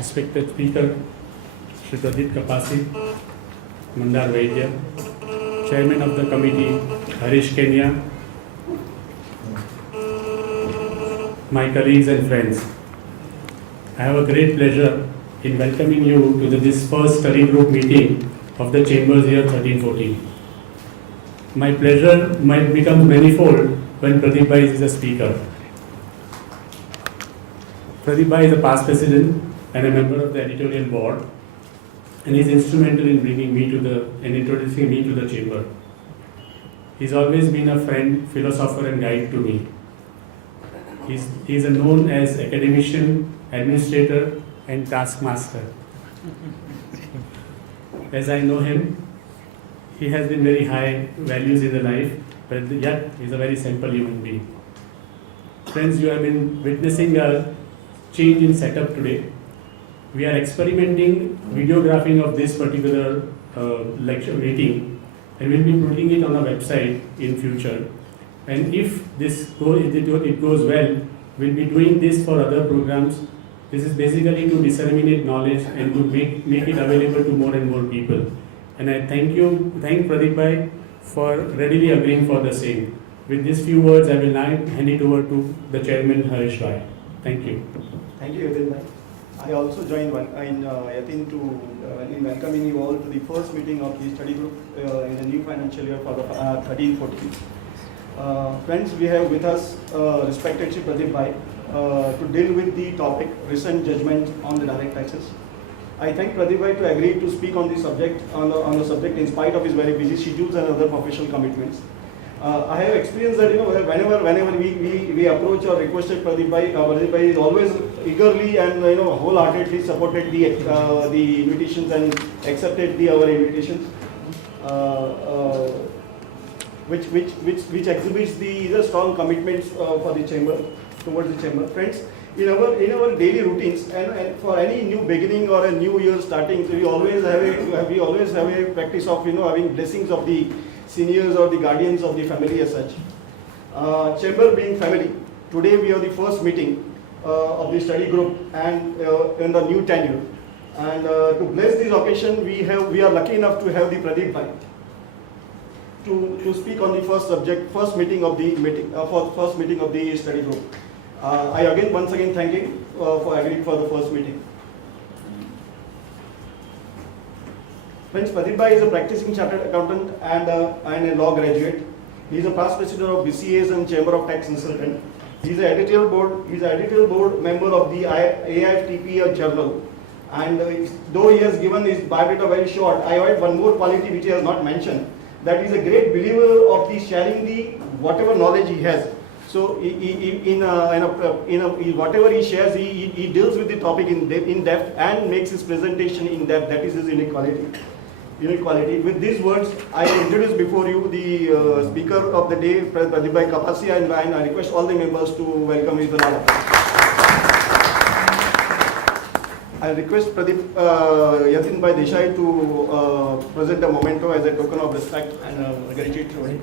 respected speaker, Shri Pradip Kapasi, Mandar Vaidya, Chairman of the committee, Harish Kenya, my colleagues and friends. I have a great pleasure in welcoming you to this first study group meeting of the Chambers year 13-14. My pleasure might become manifold when Pradeep Bhai is the speaker. Pradeep Bhai is a past president and a member of the editorial board, and is instrumental in bringing me to and introducing me to the chamber. He's always been a friend, philosopher and guide to me. He's known as academician, administrator and taskmaster. As I know him, he has been very high values in the life, but yet he's a very simple human being. Friends, you have been witnessing a change in setup today. We are experimenting videographing of this particular lecture meeting, and we'll be putting it on our website in future. And if it goes well, we'll be doing this for other programs. This is basically to disseminate knowledge and to make it available to more and more people. And I thank Pradeep Bhai for readily agreeing for the same. With these few words, I will now hand it over to the chairman, Harish Bhai. Thank you. Thank you, Yatin Bhai. I also join Yatin in welcoming you all to the first meeting of the study group in the new financial year for the 13-14. Friends, we have with us respected Shri Pradeep Bhai to deal with the topic recent judgment on the direct taxes. I thank Pradeep Bhai to agree to speak on the subject in spite of his very busy schedules and other professional commitments. I have experienced that whenever we approach or requested Pradeep Bhai is always eagerly and wholeheartedly supported the invitations and accepted our invitations, which exhibits the strong commitments for the chamber towards the chamber. Friends, in our daily routines and for any new beginning or a new year starting, so we always have a practice of having blessings of the seniors or the guardians of the family as such. Chamber being family, today we have the first meeting of the study group and in the new tenure. And to bless this occasion, we are lucky enough to have the Pradeep Bhai to speak on the first meeting of the study group. I once again thank him for agreeing for the first meeting. Friends, Pradeep Bhai is a practicing chartered accountant and a law graduate. He is a past president of BCAs and Chamber of Tax Consultant. He is an editorial board member of the AIFTP journal. And though he has given his biodata very short, I add one more quality which he has not mentioned. That he is a great believer of the sharing the whatever knowledge he has. So whatever he shares, he deals with the topic in depth and makes his presentation in depth. That is his unique quality. With these words, I introduce before you the speaker of the day, Pradip Bhai Kapasi, and I request all the members to welcome him. I request Yatin Bhai Desai to present a memento as a token of respect and gratitude to him.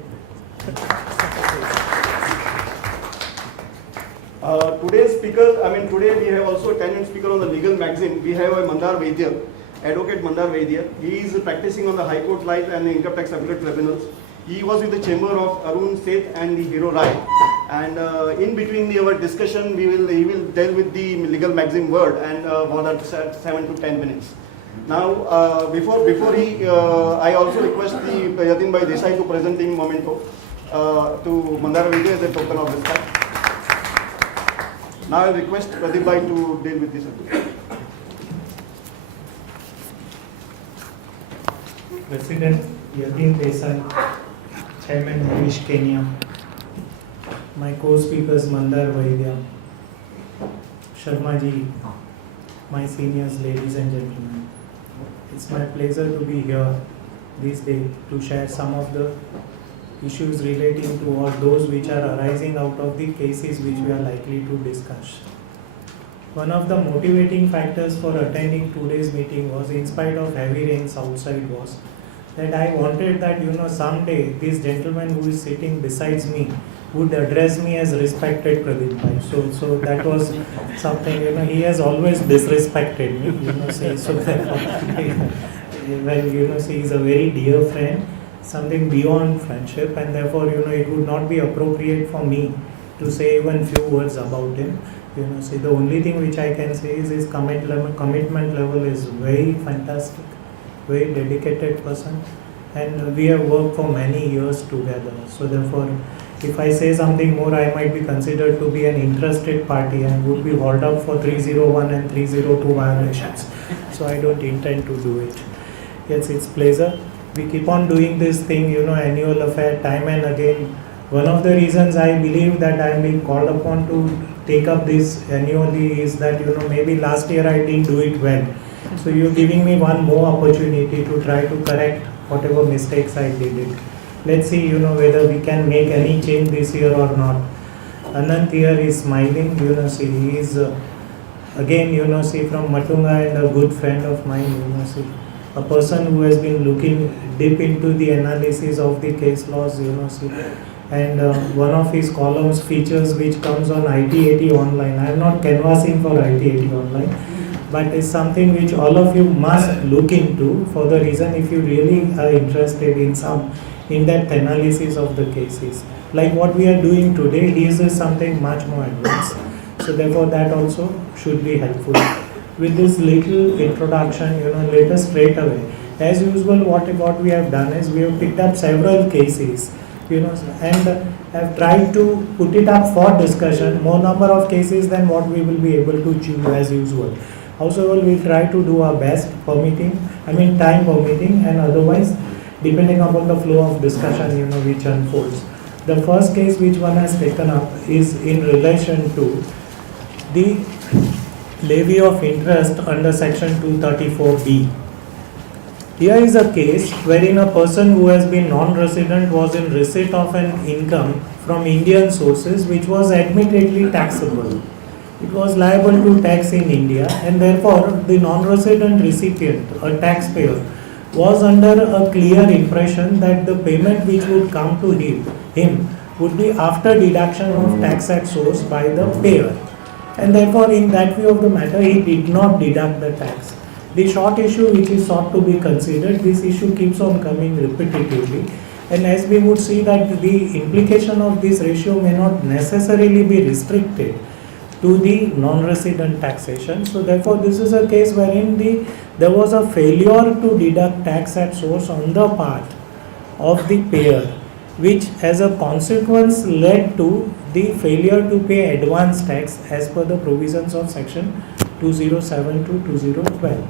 Today's speaker, today we have also a tenured speaker on the legal magazine. We have a Mandar Vaidya, Advocate Mandar Vaidya. He is practicing on the High Court Life and the Income Tax Appellate Tribunals. He was with the chamber of Arun Seth and the Hero Rai. And in between our discussion, he will deal with the legal magazine word and for that 7 to 10 minutes. Now, before he, I also request the Yatin Bhai Desai to present the memento to Mandar Vaidya as a token of respect. Now I request Pradeep Bhai to deal with this subject. President Yatin Desai, Chairman Harish Kenya, my co-speakers Mandar Vaidya, Sharma ji, my seniors, ladies and gentlemen. It's my pleasure to be here this day to share some of the issues relating to all those which are arising out of the cases which we are likely to discuss. One of the motivating factors for attending today's meeting was, in spite of heavy rains outside, was that I wanted that someday this gentleman who is sitting beside me would address me as respected Pradeep bhai. So that was something, he has always disrespected me, say, so therefore, when, say, he's a very dear friend, something beyond friendship, and therefore, it would not be appropriate for me to say even few words about him. See, the only thing which I can say is his commitment level is very fantastic, very dedicated person, and we have worked for many years together. So therefore, if I say something more, I might be considered to be an interested party and would be hauled up for 301 and 302 violations. So I don't intend to do it. Yes, it's pleasure. We keep on doing this thing, annual affair, time and again. One of the reasons I believe that I am being called upon to take up this annually is that, maybe last year I didn't do it well. So you're giving me one more opportunity to try to correct whatever mistakes I did it. Let's see, whether we can make any change this year or not. Anant here is smiling, see, he is again, see, from Matunga and a good friend of mine, see, a person who has been looking deep into the analysis of the case laws, see, and one of his columns features which comes on IT80 online. I am not canvassing for IT80 online, but it's something which all of you must look into, for the reason if you really are interested in some in-depth analysis of the cases. Like what we are doing today, his is something much more advanced. So therefore that also should be helpful. With this little introduction, let us straight away. As usual, what we have done is we have picked up several cases, and have tried to put it up for discussion, more number of cases than what we will be able to choose as usual. However, we try to do our best time permitting, and otherwise depending upon the flow of discussion, which unfolds. The first case which one has taken up is in relation to the levy of interest under section 234B. Here is a case wherein a person who has been non-resident was in receipt of an income from Indian sources which was admittedly taxable. It was liable to tax in India, and therefore the non-resident recipient, a taxpayer, was under a clear impression that the payment which would come to him would be after deduction of tax at source by the payer. And therefore, in that view of the matter, he did not deduct the tax. The short issue which is sought to be considered, this issue keeps on coming repetitively, and as we would see that the implication of this ratio may not necessarily be restricted to the non-resident taxation. So therefore this is a case wherein there was a failure to deduct tax at source on the part of the payer, which as a consequence led to the failure to pay advance tax as per the provisions of section 207 to 2012.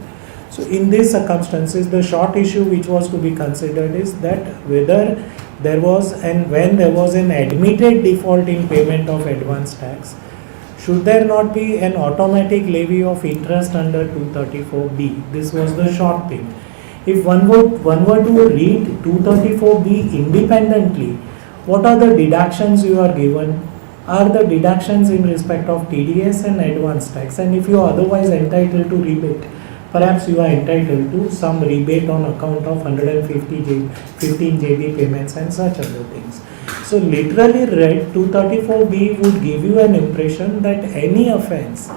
So in these circumstances, the short issue which was to be considered is that whether there was and when there was an admitted default in payment of advance tax, should there not be an automatic levy of interest under 234B? This was the short thing. If one were to read 234B independently, what are the deductions you are given? Are the deductions in respect of TDS and advance tax? And if you are otherwise entitled to rebate, perhaps you are entitled to some rebate on account of 15 JB payments and such other things. So literally read, 234B would give you an impression that any offence,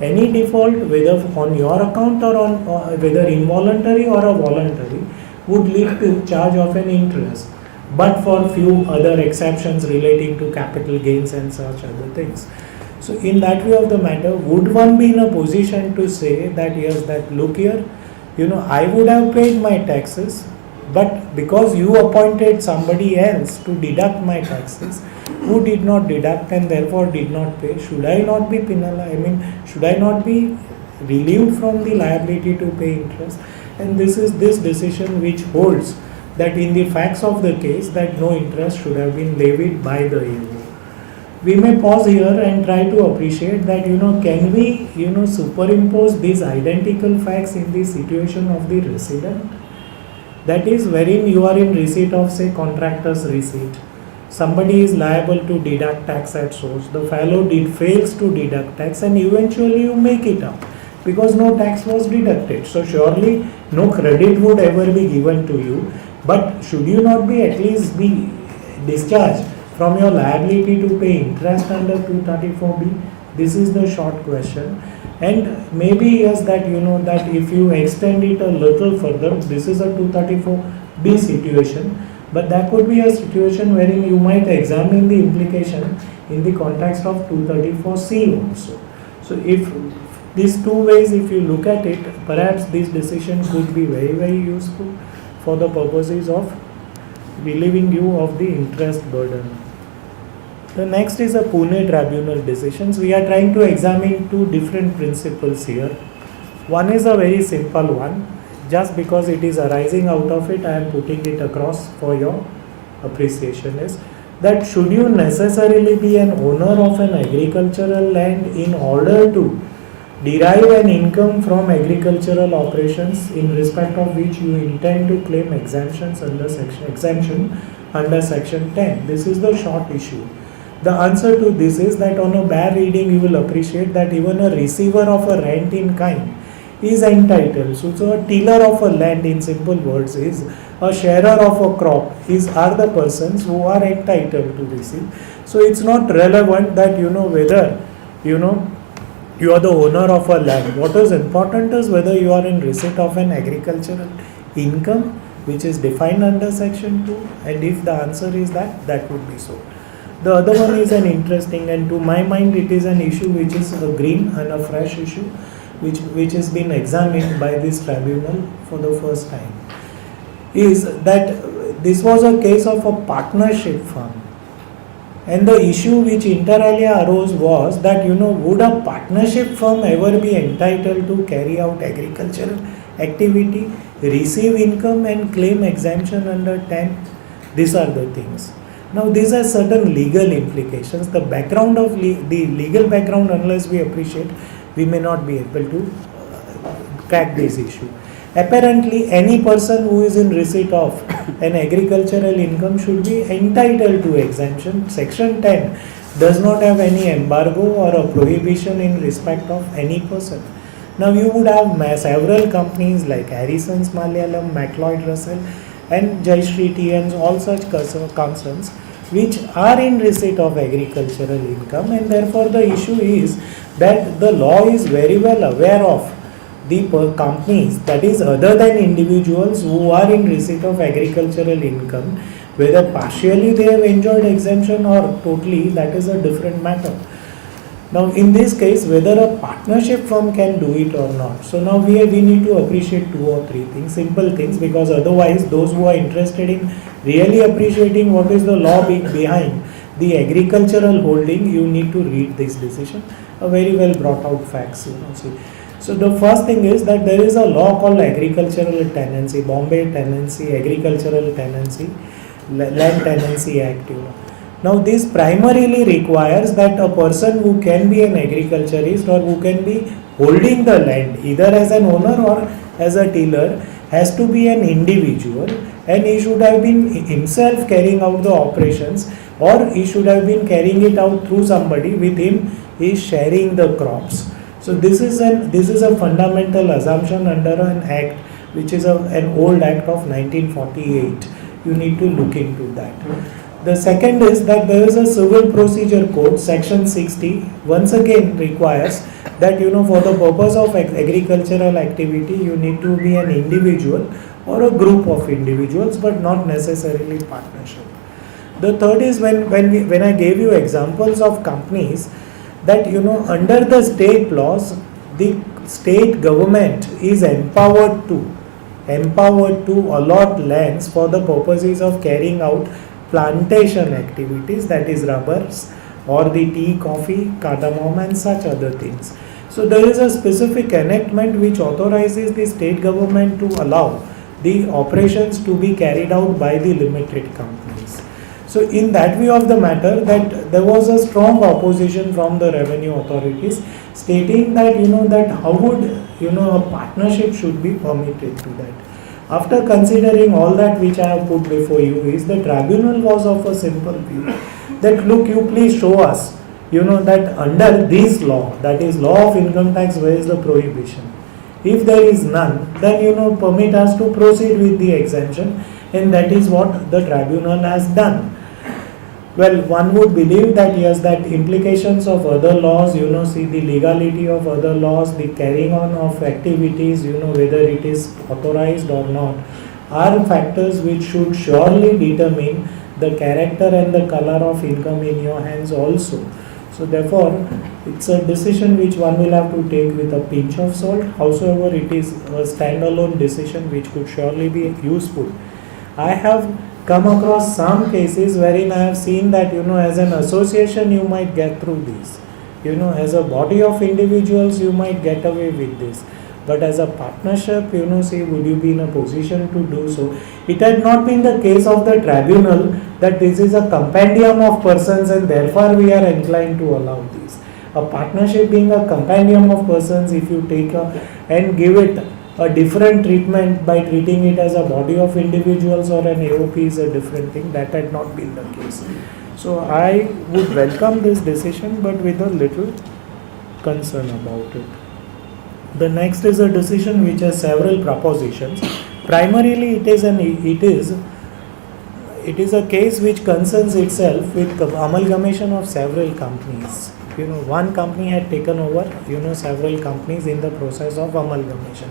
any default, whether on your account or on whether involuntary or a voluntary, would lead to charge of an interest, but for few other exceptions relating to capital gains and such other things. So in that view of the matter, would one be in a position to say that yes, that look here, I would have paid my taxes, but because you appointed somebody else to deduct my taxes, who did not deduct and therefore did not pay, should I not be penalized? Should I not be relieved from the liability to pay interest? And this is this decision which holds that in the facts of the case that no interest should have been levied by the AO. We may pause here and try to appreciate that, can we, superimpose these identical facts in the situation of the resident? That is, wherein you are in receipt of, say, contractor's receipt. Somebody is liable to deduct tax at source. The fellow fails to deduct tax, and eventually you make it up because no tax was deducted. So surely no credit would ever be given to you. But should you not be at least be discharged from your liability to pay interest under 234B? This is the short question. And maybe yes, that that if you extend it a little further, this is a 234B situation, but that could be a situation wherein you might examine the implication in the context of 234C also. So if these two ways, if you look at it, perhaps this decision could be very, very useful for the purposes of relieving you of the interest burden. The next is a Pune tribunal decisions. We are trying to examine two different principles here. One is a very simple one. Just because it is arising out of it, I am putting it across for your appreciation, is that should you necessarily be an owner of an agricultural land in order to derive an income from agricultural operations in respect of which you intend to claim exemption under section 10? This is the short issue. The answer to this is that on a bare reading you will appreciate that even a receiver of a rent in kind is entitled. So a tiller of a land, in simple words, is a sharer of a crop, are the persons who are entitled to receive. So it's not relevant that whether you are the owner of a land. What is important is whether you are in receipt of an agricultural income which is defined under section 2, and if the answer is that would be so. The other one is an interesting, and to my mind it is an issue which is a green and a fresh issue which has been examined by this tribunal for the first time, is that this was a case of a partnership firm, and the issue which inter alia arose was that would a partnership firm ever be entitled to carry out agricultural activity, receive income and claim exemption under 10? These are the things. Now these are certain legal implications. The background of the legal background, unless we appreciate, we may not be able to crack this issue. Apparently any person who is in receipt of an agricultural income should be entitled to exemption. Section 10 does not have any embargo or a prohibition in respect of any person. Now you would have several companies like Harrison's Malayalam, McLeod Russell and Jayashree Tea, all such concerns which are in receipt of agricultural income, and therefore the issue is that the law is very well aware of the companies, that is other than individuals who are in receipt of agricultural income, whether partially they have enjoyed exemption or totally, that is a different matter. Now in this case, whether a partnership firm can do it or not. So now we need to appreciate two or three things, simple things, because otherwise those who are interested in really appreciating what is the law behind the agricultural holding, you need to read this decision, a very well brought out facts. See. So the first thing is that there is a law called Agricultural Tenancy, Bombay Tenancy, Agricultural Tenancy, Land Tenancy Act. Now this primarily requires that a person who can be an agriculturist or who can be holding the land either as an owner or as a tiller has to be an individual, and he should have been himself carrying out the operations, or he should have been carrying it out through somebody with him he is sharing the crops. So this is a fundamental assumption under an act which is an old act of 1948. You need to look into that. The second is that there is a civil procedure code, section 60, once again requires that for the purpose of agricultural activity you need to be an individual or a group of individuals, but not necessarily partnership. The third is when I gave you examples of companies that under the state laws the state government is empowered to allot lands for the purposes of carrying out plantation activities, that is rubbers or the tea, coffee, cardamom and such other things. So there is a specific enactment which authorizes the state government to allow the operations to be carried out by the limited companies. So in that view of the matter, that there was a strong opposition from the revenue authorities stating that that how would a partnership should be permitted to that. After considering all that which I have put before you, is the tribunal was of a simple view that look, you please show us that under this law, that is law of income tax, where is the prohibition? If there is none, then permit us to proceed with the exemption, and that is what the tribunal has done. Well, one would believe that yes, that implications of other laws, see the legality of other laws, the carrying on of activities, whether it is authorized or not, are factors which should surely determine the character and the color of income in your hands also. So therefore, it's a decision which one will have to take with a pinch of salt. Howsoever, it is a standalone decision which could surely be useful. I have come across some cases wherein I have seen that, as an association you might get through this. As a body of individuals you might get away with this. But as a partnership, say, would you be in a position to do so? It had not been the case of the tribunal that this is a compendium of persons and therefore we are inclined to allow this. A partnership being a compendium of persons, if you take and give it a different treatment by treating it as a body of individuals or an AOP is a different thing. That had not been the case. So I would welcome this decision, but with a little concern about it. The next is a decision which has several propositions. Primarily, it is a case which concerns itself with amalgamation of several companies. One company had taken over, several companies in the process of amalgamation.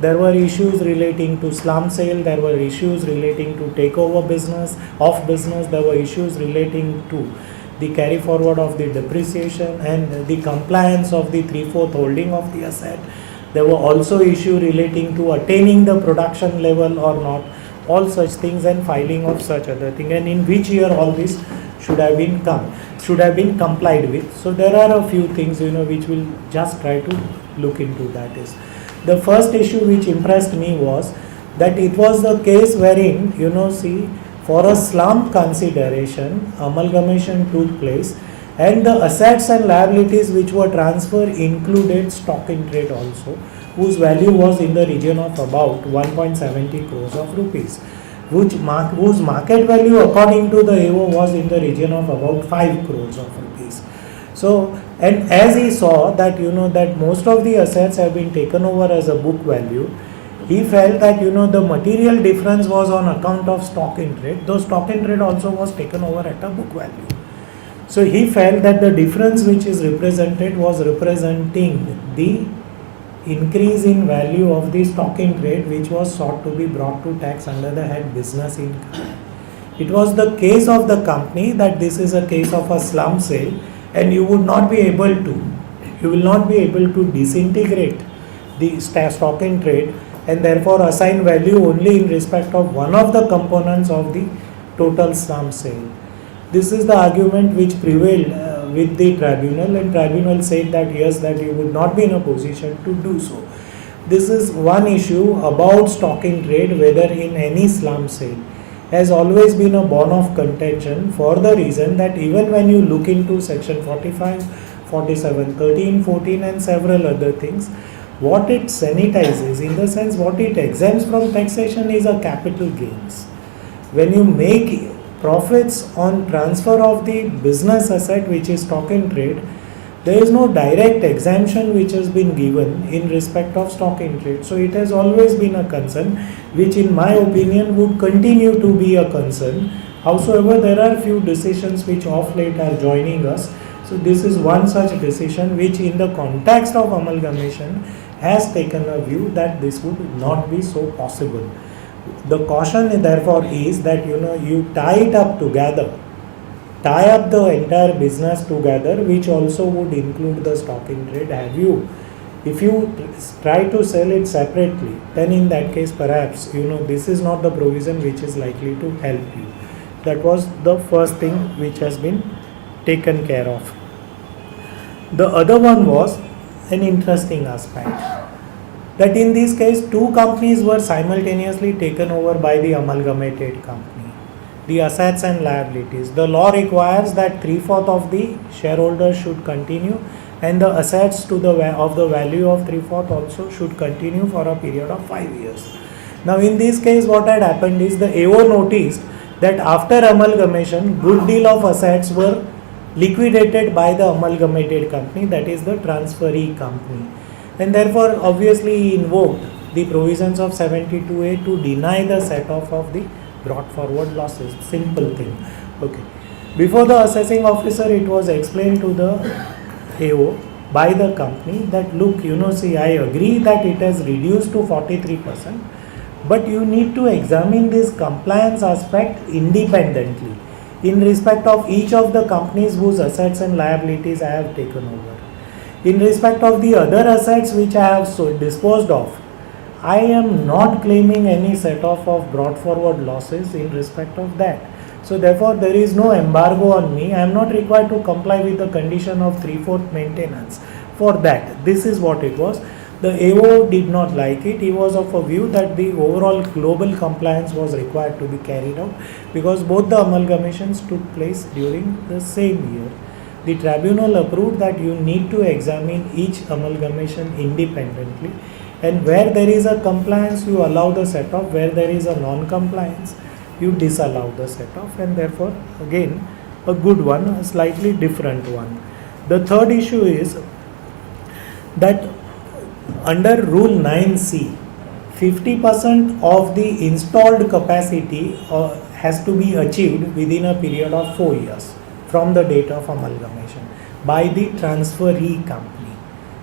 There were issues relating to slum sale, there were issues relating to takeover business, off business, there were issues relating to the carry forward of the depreciation and the compliance of the 3/4 holding of the asset. There were also issues relating to attaining the production level or not, all such things, and filing of such other thing, and in which year all this should have been complied with. So there are a few things which we'll just try to look into. That is, the first issue which impressed me was that it was the case wherein for a slum consideration, amalgamation took place, and the assets and liabilities which were transferred included stock in trade also, whose value was in the region of about 1.70 crores of rupees, whose market value according to the AO was in the region of about 5 crores of rupees. So, and as he saw that that most of the assets have been taken over as a book value, he felt that the material difference was on account of stock in trade, though stock in trade also was taken over at a book value. So he felt that the difference which is represented was representing the increase in value of the stock in trade which was sought to be brought to tax under the head business income. It was the case of the company that this is a case of a slum sale, and you will not be able to disintegrate the stock in trade and therefore assign value only in respect of one of the components of the total slum sale. This is the argument which prevailed with the tribunal, and tribunal said that yes, that you would not be in a position to do so. This is one issue about stock in trade, whether in any slum sale, has always been a bone of contention, for the reason that even when you look into section 45, 47, 13, 14 and several other things, what it sanitizes, in the sense what it exempts from taxation, is a capital gains. When you make profits on transfer of the business asset which is stock in trade, there is no direct exemption which has been given in respect of stock in trade. So it has always been a concern, which in my opinion would continue to be a concern. Howsoever, there are few decisions which of late are joining us. So this is one such decision which in the context of amalgamation has taken a view that this would not be so possible. The caution therefore is that you tie it up together, tie up the entire business together, which also would include the stock in trade. If you try to sell it separately, then in that case perhaps this is not the provision which is likely to help you. That was the first thing which has been taken care of. The other one was an interesting aspect, that in this case two companies were simultaneously taken over by the amalgamated company. The assets and liabilities. The law requires that 3/4 of the shareholders should continue, and the assets of the value of 3/4 also should continue for a period of 5 years. Now in this case what had happened is the AO noticed that after amalgamation, good deal of assets were liquidated by the amalgamated company, that is the transferee company. And therefore, obviously, he invoked the provisions of 72A to deny the set off of the brought forward losses. Simple thing. Okay. Before the assessing officer, it was explained to the AO by the company that look, see, I agree that it has reduced to 43%, but you need to examine this compliance aspect independently in respect of each of the companies whose assets and liabilities I have taken over. In respect of the other assets which I have disposed of, I am not claiming any set off of brought forward losses in respect of that. So therefore there is no embargo on me. I am not required to comply with the condition of 3/4 maintenance for that. This is what it was. The AO did not like it. He was of a view that the overall global compliance was required to be carried out because both the amalgamations took place during the same year. The tribunal approved that you need to examine each amalgamation independently, and where there is a compliance you allow the set off, where there is a non-compliance you disallow the set off, and therefore again a good one, a slightly different one. The third issue is that under Rule 9C, 50% of the installed capacity has to be achieved within a period of 4 years from the date of amalgamation by the transferee company.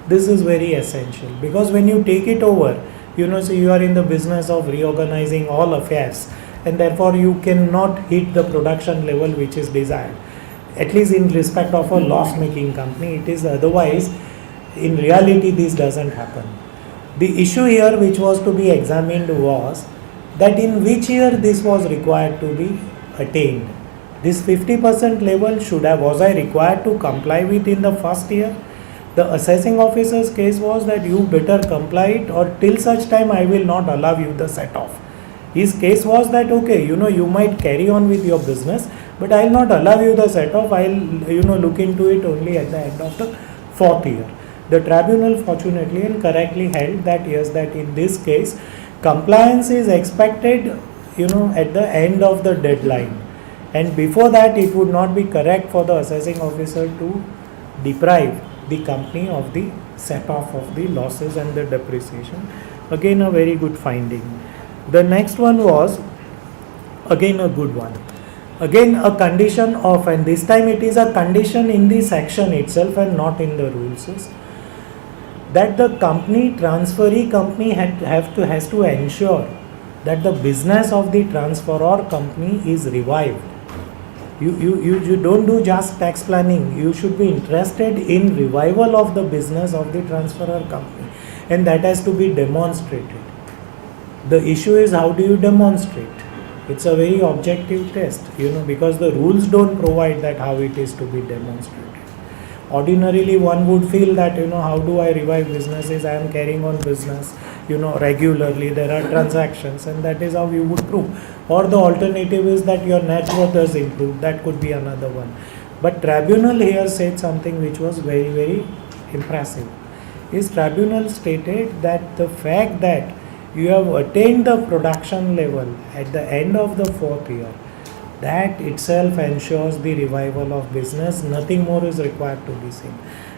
This is very essential because when you take it over, so you are in the business of reorganizing all affairs, and therefore you cannot hit the production level which is desired, at least in respect of a loss making company. It is otherwise, in reality this doesn't happen. The issue here which was to be examined was that in which year this was required to be attained. This 50% level was I required to comply with in the first year? The assessing officer's case was that you better comply it, or till such time I will not allow you the set off. His case was that okay, you might carry on with your business, but I will not allow you the set off. I will look into it only at the end of the 4th year. The tribunal fortunately and correctly held that yes, that in this case compliance is expected at the end of the deadline, and before that it would not be correct for the assessing officer to deprive the company of the set off of the losses and the depreciation. Again a very good finding. The next one was again a good one. Again a condition of, and this time it is a condition in the section itself and not in the rules, is that the transferee company has to ensure that the business of the transferor company is revived. You don't do just tax planning. You should be interested in revival of the business of the transferor company, and that has to be demonstrated. The issue is how do you demonstrate? It's a very objective test, because the rules don't provide that how it is to be demonstrated. Ordinarily one would feel that how do I revive businesses? I am carrying on business regularly, there are transactions, and that is how you would prove. Or the alternative is that your net worth has improved. That could be another one. But tribunal here said something which was very, very impressive. His tribunal stated that the fact that you have attained the production level at the end of the 4th year, that itself ensures the revival of business. Nothing more is required to be seen.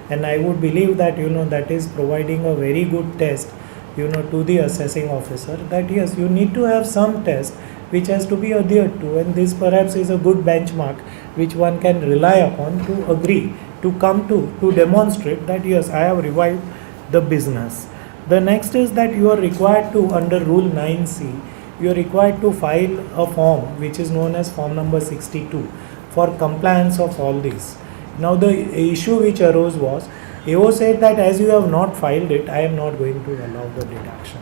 And I would believe that that is providing a very good test to the assessing officer, that yes, you need to have some test which has to be adhered to, and this perhaps is a good benchmark which one can rely upon to agree, to come to demonstrate that yes, I have revived the business. The next is that you are required to, under Rule 9C, you are required to file a form which is known as form number 62 for compliance of all these. Now the issue which arose was, AO said that as you have not filed it, I am not going to allow the deduction.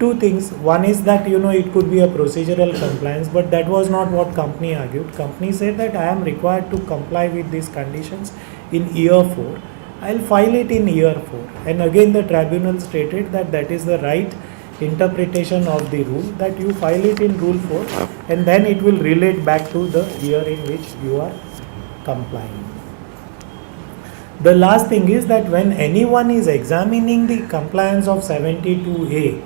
Two things. One is that it could be a procedural compliance, but that was not what company argued. Company said that I am required to comply with these conditions in year 4. I will file it in year 4. And again the tribunal stated that that is the right interpretation of the rule, that you file it in Rule 4 and then it will relate back to the year in which you are complying. The last thing is that when anyone is examining the compliance of 72A,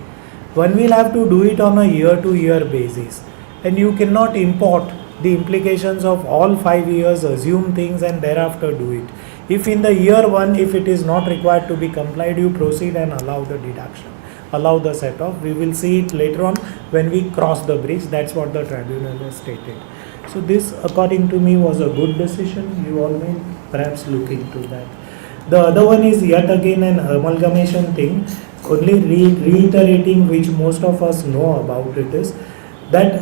one will have to do it on a year-to-year basis, and you cannot import the implications of all 5 years, assume things and thereafter do it. If in the year 1, if it is not required to be complied, you proceed and allow the deduction, allow the set off. We will see it later on when we cross the bridge. That's what the tribunal has stated. So this, according to me, was a good decision. You all may perhaps look into that. The other one is yet again an amalgamation thing, only reiterating which most of us know about it is that,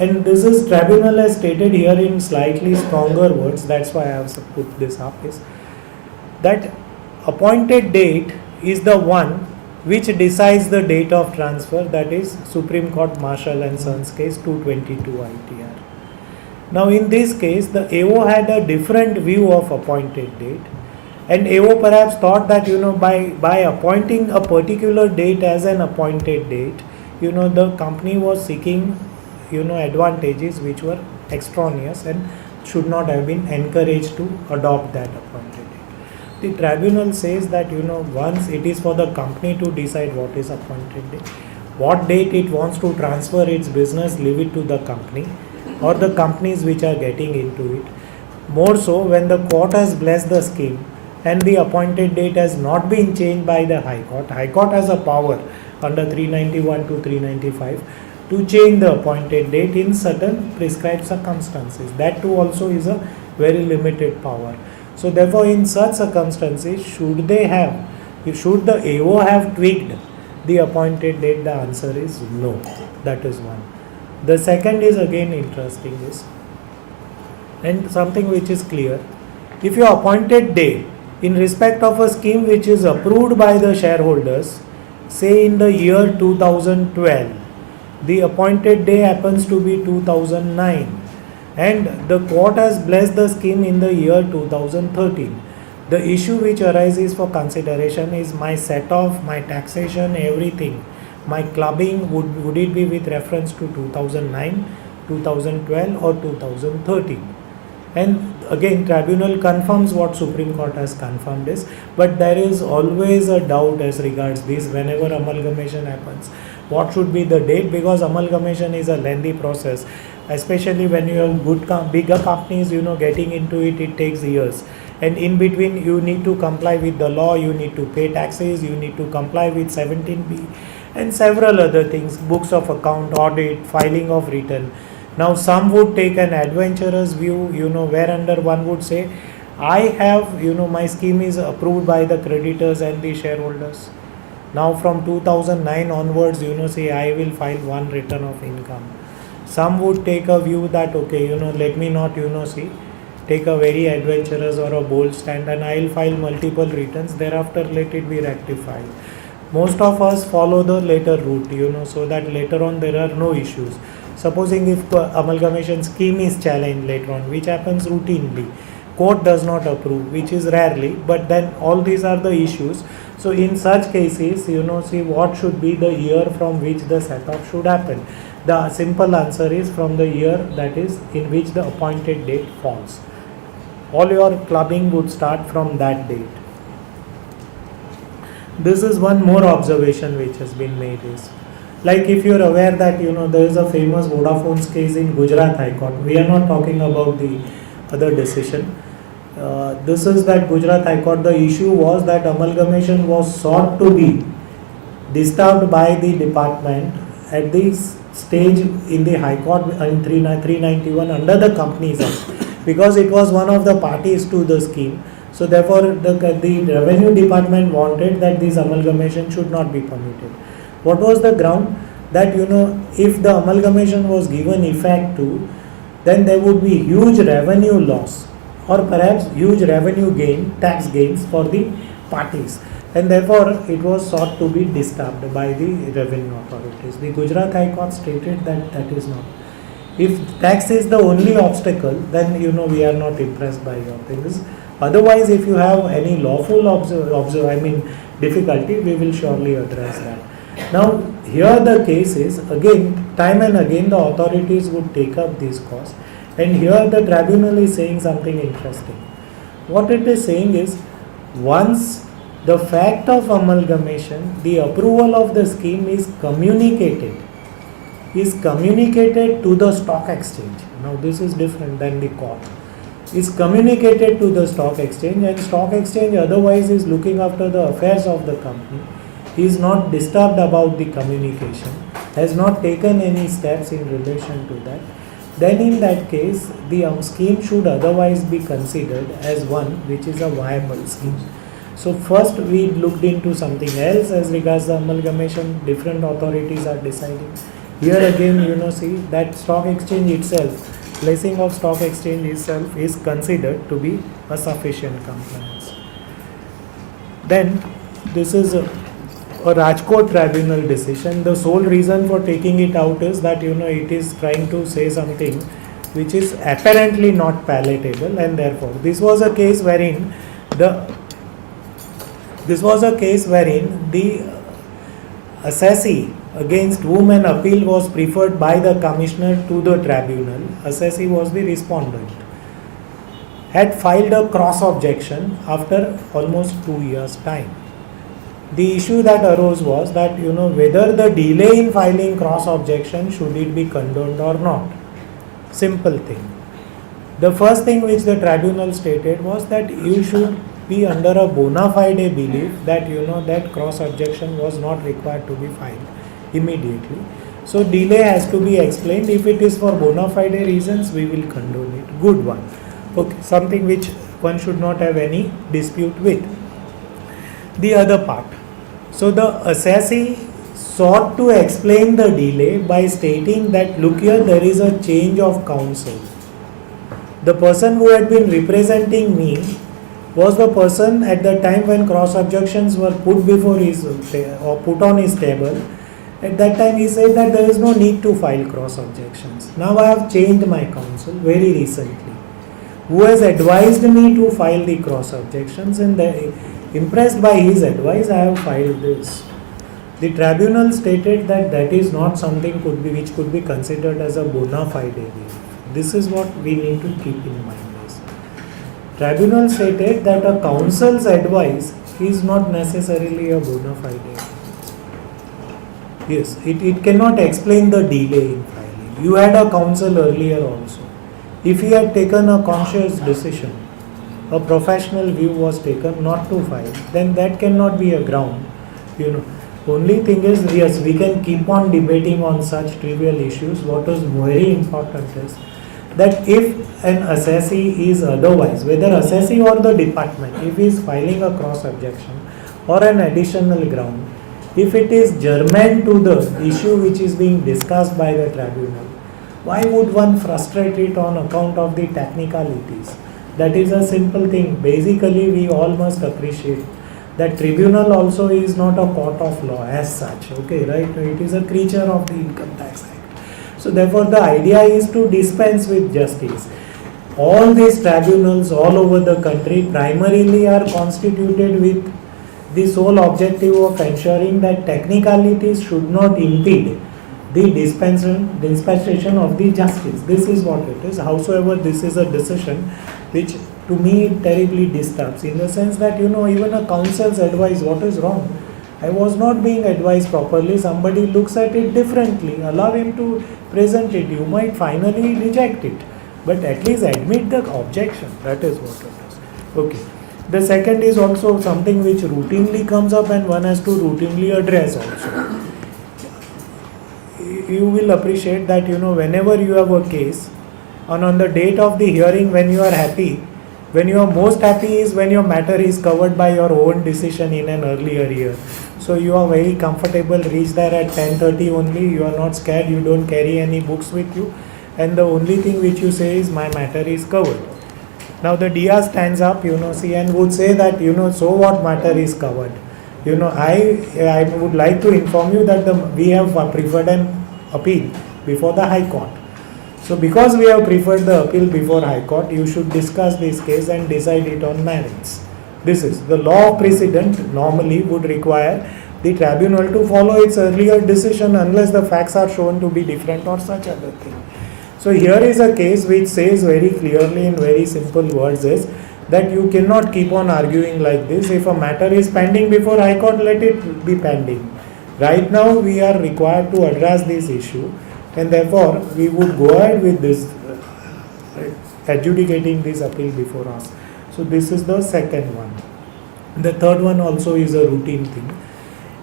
and this is tribunal has stated here in slightly stronger words, that's why I have put this up, is that appointed date is the one which decides the date of transfer, that is Supreme Court Marshall and Sons case 222 ITR. Now in this case, the AO had a different view of appointed date, and AO perhaps thought that by appointing a particular date as an appointed date, the company was seeking advantages which were extraneous and should not have been encouraged to adopt that appointed date. The tribunal says that once it is for the company to decide what is appointed date, what date it wants to transfer its business, leave it to the company or the companies which are getting into it. More so when the court has blessed the scheme and the appointed date has not been changed by the High Court. High Court has a power under 391 to 395 to change the appointed date in certain prescribed circumstances. That too also is a very limited power. So therefore in such circumstances, should the AO have tweaked the appointed date, the answer is no. That is one. The second is again interesting is, and something which is clear, if your appointed date in respect of a scheme which is approved by the shareholders, say in the year 2012, the appointed day happens to be 2009 and the court has blessed the scheme in the year 2013. The issue which arises for consideration is my set off, my taxation, everything. My clubbing, would it be with reference to 2009, 2012 or 2013? And again, tribunal confirms what Supreme Court has confirmed is, but there is always a doubt as regards this whenever amalgamation happens. What should be the date? Because amalgamation is a lengthy process, especially when you have bigger companies, getting into it, it takes years. And in between, you need to comply with the law, you need to pay taxes, you need to comply with 17B and several other things, books of account, audit, filing of return. Now some would take an adventurous view, where under one would say, I have, my scheme is approved by the creditors and the shareholders. Now from 2009 onwards, say I will file one return of income. Some would take a view that, okay, let me not, take a very adventurous or a bold stand and I will file multiple returns, thereafter let it be rectified. Most of us follow the later route, so that later on there are no issues. Supposing if amalgamation scheme is challenged later on, which happens routinely, court does not approve, which is rarely, but then all these are the issues. So in such cases, see what should be the year from which the set-off should happen. The simple answer is from the year that is in which the appointed date falls. All your clubbing would start from that date. This is one more observation which has been made is, like if you are aware that there is a famous Vodafone's case in Gujarat High Court. We are not talking about the other decision. This is that Gujarat High Court, the issue was that amalgamation was sought to be disturbed by the department at this stage in the High Court in 391 under the Companies Act, because it was one of the parties to the scheme. So therefore the revenue department wanted that this amalgamation should not be permitted. What was the ground? That if the amalgamation was given effect to, then there would be huge revenue loss or perhaps huge revenue gain, tax gains for the parties, and therefore it was sought to be disturbed by the revenue authorities. The Gujarat High Court stated that that is not. If tax is the only obstacle, then we are not impressed by your things. Otherwise, if you have any lawful difficulty, we will surely address that. Now, here the case is, again, time and again the authorities would take up this cause, and here the tribunal is saying something interesting. What it is saying is, once the fact of amalgamation, the approval of the scheme is communicated to the stock exchange. Now, this is different than the court. Is communicated to the stock exchange, and stock exchange otherwise is looking after the affairs of the company. He is not disturbed about the communication, has not taken any steps in relation to that. then in that case the scheme should otherwise be considered as one which is a viable scheme. So first we looked into something else as regards the amalgamation, different authorities are deciding. Here again, see that stock exchange itself, placing of stock exchange itself is considered to be a sufficient compliance. Then this is a Rajkot tribunal decision. The sole reason for taking it out is that it is trying to say something which is apparently not palatable, and therefore this was a case wherein the assessee against whom an appeal was preferred by the commissioner to the tribunal, assessee was the respondent, had filed a cross objection after almost 2 years' time. The issue that arose was that whether the delay in filing cross objection should it be condoned or not. Simple thing. The first thing which the tribunal stated was that you should be under a bona fide belief that that cross objection was not required to be filed immediately. So delay has to be explained. If it is for bona fide reasons, we will condone it. Good one. Okay, something which one should not have any dispute with. The other part. So the assessee sought to explain the delay by stating that look here, there is a change of counsel. The person who had been representing me was the person at the time when cross objections were put before his or put on his table. At that time he said that there is no need to file cross objections. Now I have changed my counsel very recently, who has advised me to file the cross objections, and impressed by his advice I have filed this. The tribunal stated that that is not something which could be considered as a bona fide belief. This is what we need to keep in mind. Tribunal stated that a counsel's advice is not necessarily a bona fide belief. Yes, it cannot explain the delay in filing. You had a counsel earlier also. If he had taken a conscious decision, a professional view was taken not to file, then that cannot be a ground. Only thing is, yes, we can keep on debating on such trivial issues. What is very important is that if an assessee is otherwise, whether assessee or the department, if he is filing a cross objection or an additional ground, if it is germane to the issue which is being discussed by the tribunal, why would one frustrate it on account of the technicalities? That is a simple thing. Basically, we all must appreciate that tribunal also is not a court of law as such. Okay, right? It is a creature of the Income Tax Act. So therefore, the idea is to dispense with justice. All these tribunals all over the country primarily are constituted with the sole objective of ensuring that technicalities should not impede the dispensation of the justice. This is what it is. Howsoever, this is a decision which to me terribly disturbs, in the sense that even a counsel's advice, what is wrong? I was not being advised properly, somebody looks at it differently, allow him to present it. You might finally reject it, but at least admit the objection. That is what it is. Okay. The second is also something which routinely comes up and one has to routinely address also. You will appreciate that whenever you have a case, and on the date of the hearing when you are happy, when you are most happy is when your matter is covered by your own decision in an earlier year. So you are very comfortable, reach there at 10:30 only, you are not scared, you don't carry any books with you, and the only thing which you say is my matter is covered. Now the DA stands up, and would say that, so what matter is covered. I would like to inform you that we have preferred an appeal before the High Court. So because we have preferred the appeal before High Court, you should discuss this case and decide it on merits. This is the law of precedent normally would require the tribunal to follow its earlier decision unless the facts are shown to be different or such other thing. So here is a case which says very clearly in very simple words is that you cannot keep on arguing like this. If a matter is pending before High Court, let it be pending. Right now we are required to address this issue, and therefore we would go ahead with this adjudicating this appeal before us. So this is the second one. The third one also is a routine thing.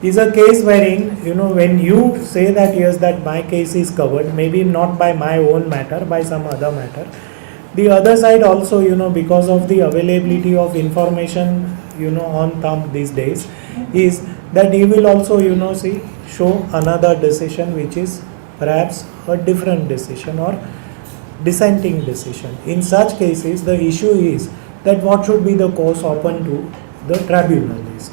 is a case wherein, when you say that yes, that my case is covered, maybe not by my own matter, by some other matter. The other side also, because of the availability of information, on thumb these days, is that he will also, show another decision which is perhaps a different decision or dissenting decision. In such cases, the issue is that what should be the course open to the tribunal is.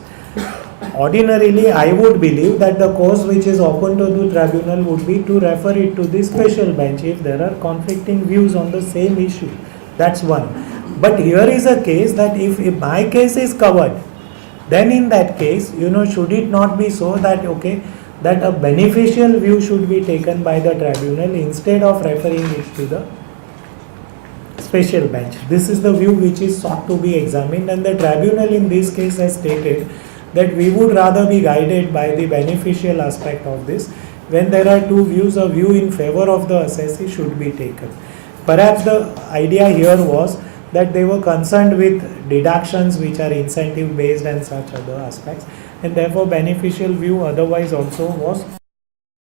Ordinarily, I would believe that the course which is open to the tribunal would be to refer it to the special bench if there are conflicting views on the same issue. That's one. But here is a case that if my case is covered, then in that case, should it not be so that, that a beneficial view should be taken by the tribunal instead of referring it to the special bench. This is the view which is sought to be examined, and the tribunal in this case has stated that we would rather be guided by the beneficial aspect of this. When there are two views, a view in favor of the assessee should be taken. Perhaps the idea here was that they were concerned with deductions which are incentive based and such other aspects, and therefore beneficial view otherwise also was